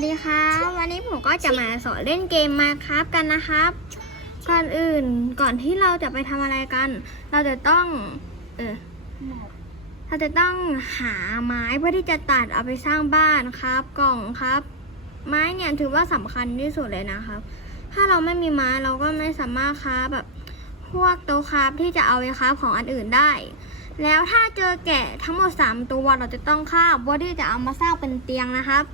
วัสดีครับวันนี้ผมก็จะมาสอนเล่นเกมมาครับกันนะครับ ก่อนอื่นก่อนที่เราจะไปทำอะไรกัน เราจะต้อง เออเราจะต้องหาไม้เพื่อที่จะตัดเอาไปสร้างบ้านครับ กล่องครับ ไม้เนี่ยถือว่าสำคัญที่สุดเลยนะครับ ถ้าเราไม่มีไม้เราก็ไม่สามารถค้าแบบพวกต๊ะครับที่จะเอาไปค้าของอันอื่นได้ แล้วถ้าเจอแกะทั้งหมด3ตัวเราจะต้องฆ่าเพื่อที่จะเอามาสร้างเป็นเตียงนะครับ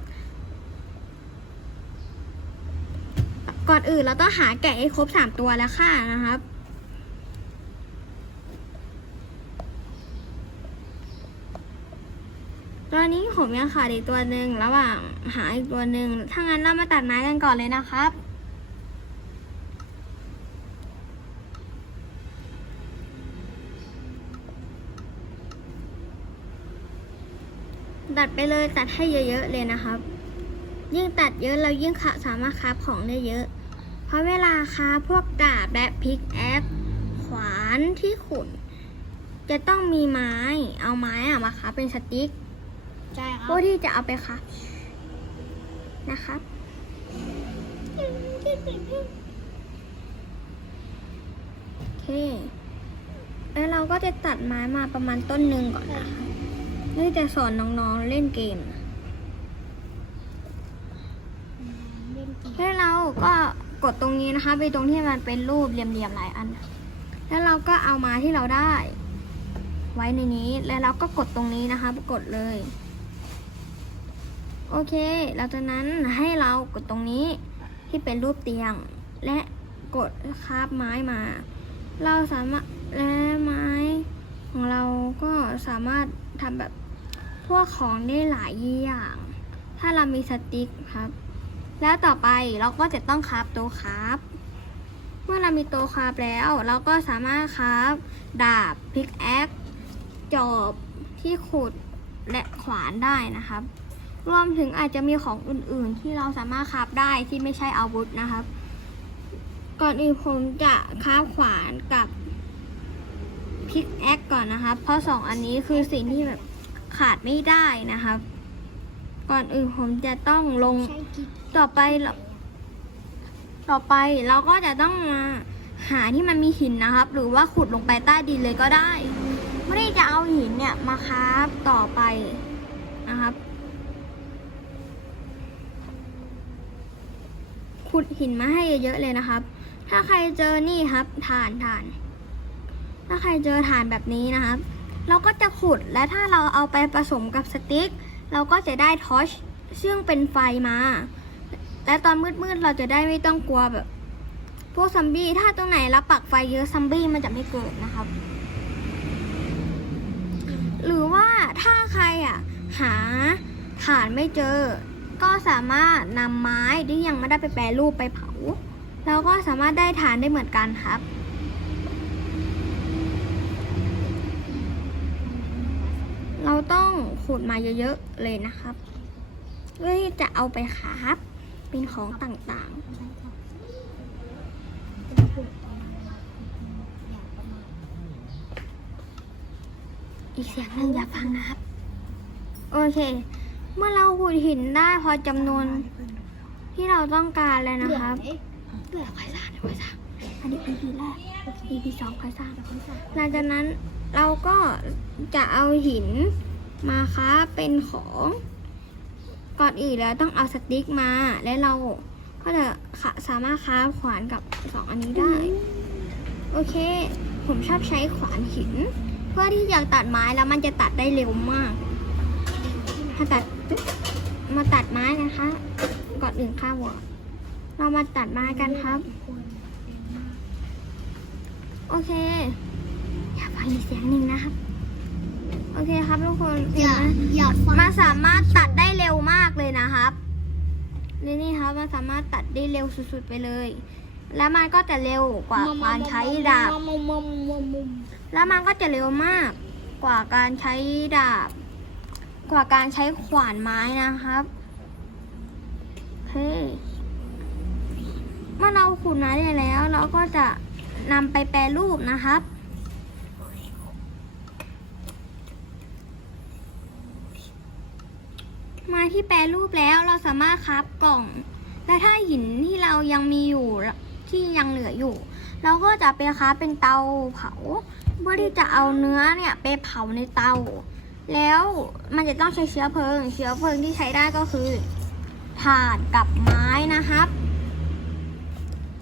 ก่อนอื่นเราต้องหาแกะให้ครบ3ตัวแล้วค่ะนะครับ ตอนนี้ผมยังขาดอีกตัวหนึ่งระหว่างหาอีกตัวหนึ่งถ้างั้นเรามาตัดไม้กันก่อนเลยนะครับตัดไปเลยตัดให้เยอะๆเลยนะครับ ยิ่งตัดเยอะเรายิ่งขาสามารถคราฟของได้เยอะ เพราะเวลาคราฟพวกดาบและพิกแอคขวานที่ขุดจะต้องมีไม้ เอาไม้อะมาคราฟเป็นสติ๊กใช่ครัเพื่อที่จะเอาไปคราฟนะครับโอเค แล้วเราก็จะตัดไม้มาประมาณต้นหนึ่งก่อนนะคะเพื่อจะสอนน้องๆเล่นเกม เล่นกี แล้วเรา ก็กดตรงนี้นะคะ ไปตรงที่มันเป็นรูปเหลี่ยมๆหลายอัน แล้วเราก็เอามาที่เราได้ ไว้ในนี้ แล้วเราก็กดตรงนี้นะคะกดเลย โอเคหลังจากนั้นให้เรากดตรงนี้ที่เป็นรูปเตียง และกดคาบไม้มา เราสามารถและไม้ของเราก็สามารถทำแบบพวกของได้หลายอย่าง ถ้าเรามีสติ๊กครับ แล้วต่อไปเราก็จะต้องคราฟต๊ะคราฟเมื่อเรามีต๊ะคราฟแล้ว เราก็สามารถคราฟดาบพิกแอคจอบที่ขุดและขวานได้นะครับ รวมถึงอาจจะมีของอื่นๆ ที่เราสามารถคราฟได้ที่ไม่ใช่อาวุธนะครับ ก่อนอื่นผมจะคราฟขวานกับพิกแอคก่อนนะครับ เพราะสองอันนี้คือสิ่งที่แบบขาดไม่ได้นะครับ ก่อนอื่นผมจะต้องลง ต่อไปเราต่อไปเราก็จะต้องมาหาที่มันมีหินนะครับ หรือว่าขุดลงไปใต้ดินเลยก็ได้ ไม่ได้จะเอาหินเนี่ยมาคราฟต่อไปนะครับ ขุดหินมาให้เยอะเลยนะครับ ถ้าใครเจอนี่ครับฐานฐาน ถ้าใครเจอฐานแบบนี้นะครับ เราก็จะขุดและถ้าเราเอาไปผสมกับสติ๊ก เราก็จะได้ทอชซึ่งเป็นไฟมา และตอนมืดๆเราจะได้ไม่ต้องกลัวแบบ พวกซัมบี้ถ้าตรงไหนเราปักไฟเยอะซัมบี้มันจะไม่เกิดนะครับ หรือว่าถ้าใครอะหาฐานไม่เจอ ก็สามารถนำไม้ที่ยังไม่ได้ไปแปรรูปไปเผาเราก็สามารถได้ฐานได้เหมือนกันครับเราต้องขุดมาเยอะๆเลยนะครับ เพื่อที่จะเอาไปคราฟ เป็นของต่างๆ อีกเสียงหนึ่งอย่าฟังนะครับ โอเค เมื่อเราขุดหินได้พอจำนวนที่เราต้องการแล้วนะครับเดี๋ยวค่อยสร้างเดี๋ยวค่อยสร้างอันนี้ EP แรก EP สองค่อยสร้างหลังจากนั้นเราก็จะเอาหินมาค้าเป็นของ ก่อนอื่นแล้วต้องเอาสติ๊กมา และเราก็จะสามารถค้าขวานกับสองอันนี้ได้ โอเค ผมชอบใช้ขวานหิน เพื่อที่จะตัดไม้แล้วมันจะตัดได้เร็วมากถ้าตัดมาตัดไม้นะคะ ก่อนอื่นข้าวเรามาตัดไม้กันครับ โอเค อย่าฟังเสียงหนึ่งนะครับ โอเคครับทุกคนเห็นอย่าไหมอย่าฟังมันสามารถตัดได้เร็วมากเลยนะครับนี่นี่ครับมันสามารถตัดได้เร็วสุดๆไปเลย แล้วมันก็จะเร็วกว่าการใช้ดาบมุมมุมมุมมุมแล้วมันก็จะเร็วมากกว่าการใช้ดาบ กว่าการใช้ขวานไม้นะครับเฮ้ยเมื่อเราขุดไม้ได้แล้ว เราก็จะนำไปแปรรูปนะครับ ไม้ที่แปรรูปแล้วเราสามารถคราฟกล่อง และถ้าหินที่เรายังมีอยู่ที่ยังเหลืออยู่ เราก็จะไปคราฟเป็นเตาเผา เพื่อที่จะเอาเนื้อเนี่ยไปเผาในเตา แล้วมันจะต้องใช้เชื้อเพลิง เชื้อเพลิงที่ใช้ได้ก็คือถ่านกับไม้นะครับ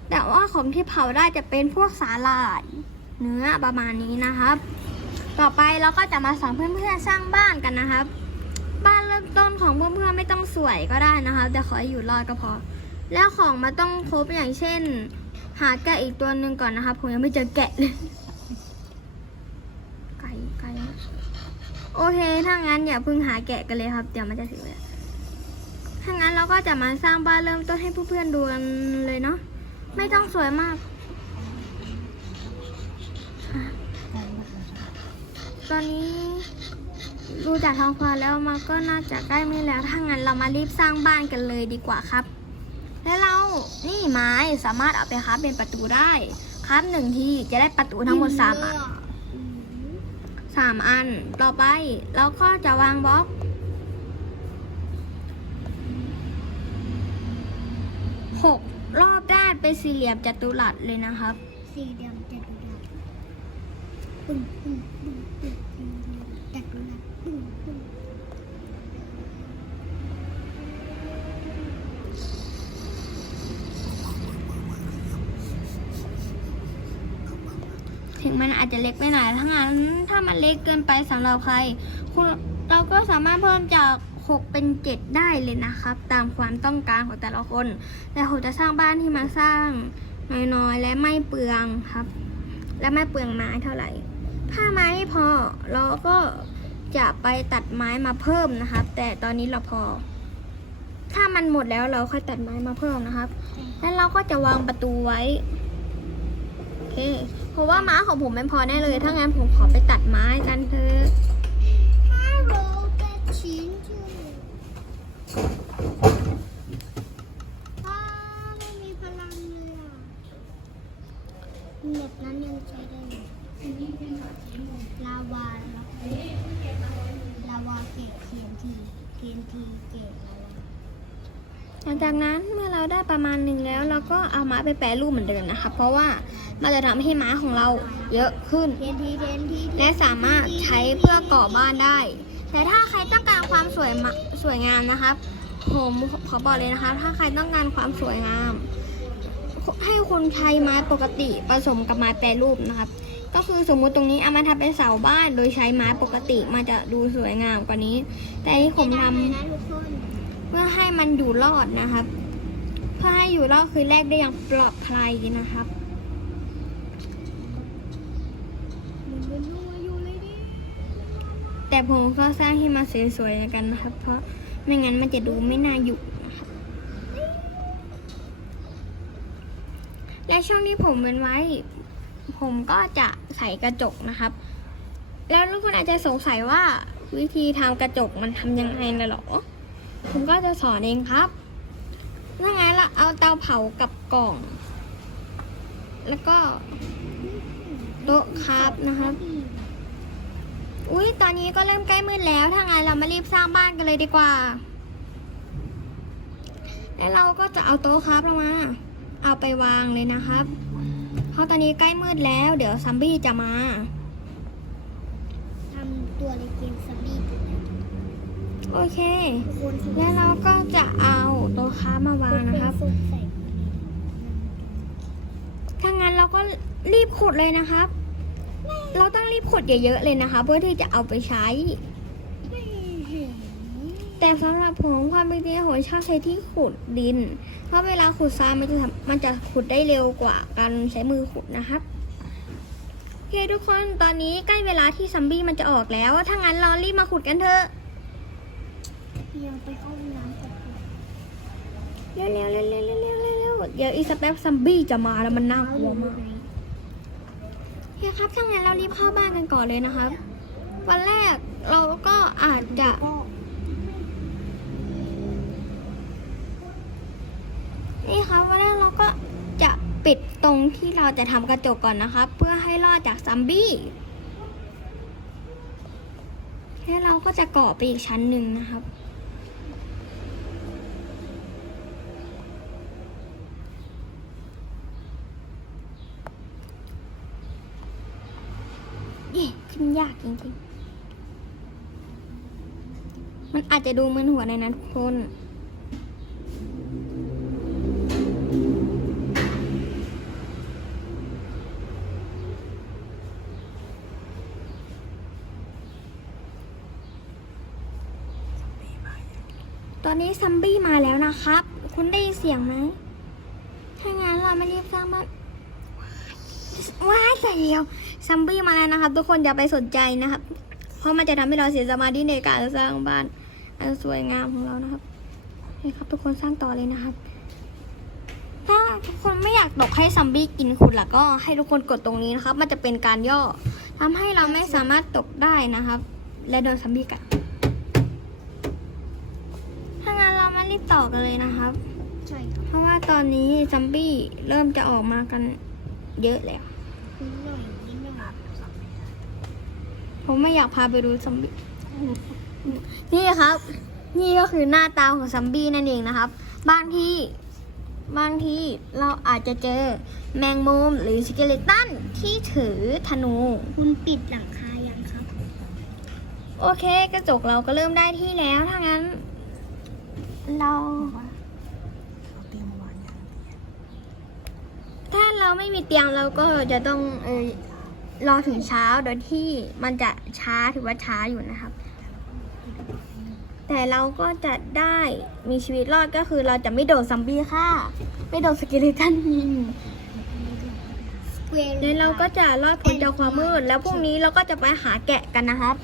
แต่ว่าของที่เผาได้จะเป็นพวกสาหร่ายเนื้อประมาณนี้นะครับ ต่อไปเราก็จะมาสอนเพื่อนๆสร้างบ้านกันนะครับ บ้านเริ่มต้นของเพื่อนๆไม่ต้องสวยก็ได้นะครับแต่ขอให้อยู่รอดก็พอ แล้วของมาต้องครบอย่างเช่น หาแกะอีกตัวหนึ่งก่อนนะครับผมยังไม่เจอแกะเลยไก่ไก่โอเค ถ้างั้นอย่าเพิ่งหาแกะกันเลยครับ เดี๋ยวมันจะถึงเลยถ้างั้นเราก็จะมาสร้างบ้านเริ่มต้นให้เพื่อนๆดูกันเลยเนาะไม่ต้องสวยมากตอนนี้ ดูจากท้องฟ้าแล้วมันก็น่าจะใกล้ไม่แล้ว ถ้างั้นเรามารีบสร้างบ้านกันเลยดีกว่าครับ แล้วเรา นี่ไม้สามารถเอาไปครับเป็นประตูได้ครับหนึ่งทีจะได้ประตูทั้งหมดสามอันอืมสามอัน ต่อไปเราก็จะวางบล็อก หกรอบด้านเป็นสี่เหลี่ยมจัตุรัสเลยนะครับ สี่เหลี่ยมจัตุรัสปึ้งปึ้งปึ้งปึ้งสี่เหลี่ยมจัตุรัสปึ้งปึ้ง ถึง มันอาจจะเล็กไปหน่อยถ้างั้นถ้ามันเล็กเกินไปสำหรับใคร คุณเราก็สามารถเพิ่มจาก 6 เป็น 7 ได้เลยนะครับ ตามความต้องการของแต่ละคน แต่ผมจะสร้างบ้านที่มาสร้างน้อยๆและไม่เปลืองครับ และไม่เปลืองไม้เท่าไหร่ ถ้าไม้ไม่พอเราก็จะไปตัดไม้มาเพิ่มนะครับ แต่ตอนนี้เราพอ ถ้ามันหมดแล้วเราค่อยตัดไม้มาเพิ่มนะครับ แล้วเราก็จะวางประตูไว้โอ เค เพราะว่าม้าของผมไม่พอแน่เลย ถ้างั้นผมขอไปตัดไม้กันเถอะลโหลแต่ชิ้นชื่ออ้าไม่มีพลังเลยอะเน็ตนั้นยังใช้ได้ลาวาแล้วลาวาเกตเทียนทีเทียนทีเกตลาวา หลังจากนั้นเมื่อเราได้ประมาณหนึ่งแล้ว เราก็เอาม้าไปแปรรูปเหมือนเดิมนะคะ เพราะว่ามันจะทำให้ม้าของเราเยอะขึ้น และสามารถใช้เพื่อก่อบ้านได้ แต่ถ้าใครต้องการความสวยสวยงามนะครับผมขอบอกเลยนะคะ ถ้าใครต้องการความสวยงาม ให้คุณใช้ไม้ปกติผสมกับไม้แปรรูปนะครับ ก็คือสมมุติตรงนี้เอามาทำเป็นเสาบ้าน โดยใช้ไม้ปกติมันจะดูสวยงามกว่านี้ แต่ที่ผมทำ เพื่อให้มันอยู่รอดนะครับเพื่อให้อยู่รอดคือแรกได้อย่างปลอดภัยนะครับแต่ผมก็สร้างให้มาสวยๆกันนะครับ เพราะไม่งั้นมันจะดูไม่น่าอยู่นะครับและช่วงที่ผมเป็นไว้ ผมก็จะใส่กระจกนะครับ แล้วทุกคนอาจจะสงสัยว่าวิธีทำกระจกมันทำยังไงนะหรอ ผมก็จะสอนเองครับถ้างั้นเราเอาเตาเผากับกล่อง แล้วก็โต๊ะครับนะครับ อุ้ยตอนนี้ก็เริ่มใกล้มืดแล้ว ถ้างั้นเรามารีบสร้างบ้านกันเลยดีกว่า แล้วเราก็จะเอาโต๊ะครับลงมา เอาไปวางเลยนะครับ เพราะตอนนี้ใกล้มืดแล้ว เดี๋ยวซัมบี้จะมาทำตัวในเกมซัม โอเคทุกคนแล้วเราก็จะเอาโต๊ะครับมาวางนะครับซุปใส่ถ้างั้นเราก็รีบขุดเลยนะครับ เราต้องรีบขุดเยอะๆเลยนะคะ เพื่อที่จะเอาไปใช้ไม่เห็นแต่สำหรับผมความเป็นจริงผมชอบใช้ที่ขุดดิน เพราะเวลาขุดทรายมันจะทำมันจะขุดได้เร็วกว่าการใช้มือขุดนะครับโอเคทุกคนตอนนี้ใกล้เวลาที่ซัมบี้มันจะออกแล้ว ถ้างั้นเรารีบมาขุดกันเถอะ เข้าห้องน้ำก่อนเร็วๆเร็วๆเร็วๆเร็วๆเร็วๆเร็วๆเดี๋ยวอีกสักแป๊บซัมบี้จะมาแล้วมันน่ากลัวมากโอเคครับถ้างั้นเรารีบเข้าบ้านกันก่อนเลยนะครับ วันแรกเราก็อาจจะนี่ครับวันแรกเราก็จะปิดตรงที่เราจะทำกระจกก่อนนะครับ เพื่อให้รอดจากซัมบี้แล้วเราก็จะก่อไปอีกชั้นหนึ่งนะครับ จิ้มยากจริงๆ มันอาจจะดูมึนหัวในอยนทุกคนตอนนี้ซัมบี้มาแล้วนะครับ คุณได้ยินเสียงไหม ถ้างั้นเรามารีบสร้างบ้าน ว้ายใส่เดียวซัมบี้มาแล้วนะครับ ทุกคนอย่าไปสนใจนะครับ เพราะมันจะทำให้เราเสียสมาธิในการสร้างบ้านอันสวยงามของเรานะครับนี่ครับ ทุกคนสร้างต่อเลยนะครับ ถ้าทุกคนไม่อยากตกให้ซัมบี้กินคุณล่ะก็ให้ทุกคนกดตรงนี้นะครับ มันจะเป็นการย่อทำให้เราไม่สามารถตกได้นะครับ และโดนซัมบี้กัดถ้างั้นเรามารีบต่อกันเลยนะครับใช่ครับเพราะว่าตอนนี้ซัมบี้เริ่มจะออกมากันเยอะแล้ว นิดหน่อยนิดหน่อยผมไม่อยากพาไปดูซัมบี้นี่ครับ นี่ก็คือหน้าตาของซัมบี้นั่นเองนะครับ บางทีบางทีเราอาจจะเจอแมงมุมหรือสเกเลตันที่ถือธนู คุณปิดหลังคายังครับ โอเค กระจกเราก็เริ่มได้ที่แล้วถ้างั้น เราเขาเตรียมมาวางอย่างเดียว ถ้า เราไม่มีเตียงเราก็จะต้องเออรอถึงเช้าโดยที่มันจะช้าถือว่าช้าอยู่นะครับ แต่เราก็จะได้มีชีวิตรอดก็คือเราจะไม่โดนซัมบี้ฆ่าไม่โดนสเกเลตันยิงแล้วเราก็จะรอดพ้นจากความมืดแล้วพรุ่งนี้เราก็จะไปหาแกะกันนะครับ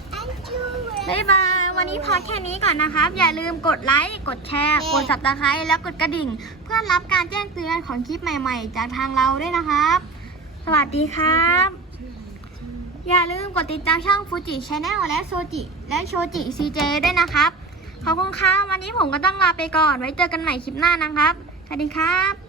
บ๊ายบาย วันนี้พอแค่นี้ก่อนนะครับ อย่าลืมกดไลค์ กดแชร์ กด subscribe แล้วกดกระดิ่ง เพื่อรับการแจ้งเตือนของคลิปใหม่ ๆ จากทางเราด้วยนะครับ สวัสดีครับ อย่าลืมกดติดตามช่องฟูจิชาแนลและโซจิและโชจิซีเจด้วยนะครับ ขอบคุณครับวันนี้ผมก็ต้องลาไปก่อน ไว้เจอกันใหม่คลิปหน้านะครับ สวัสดีครับ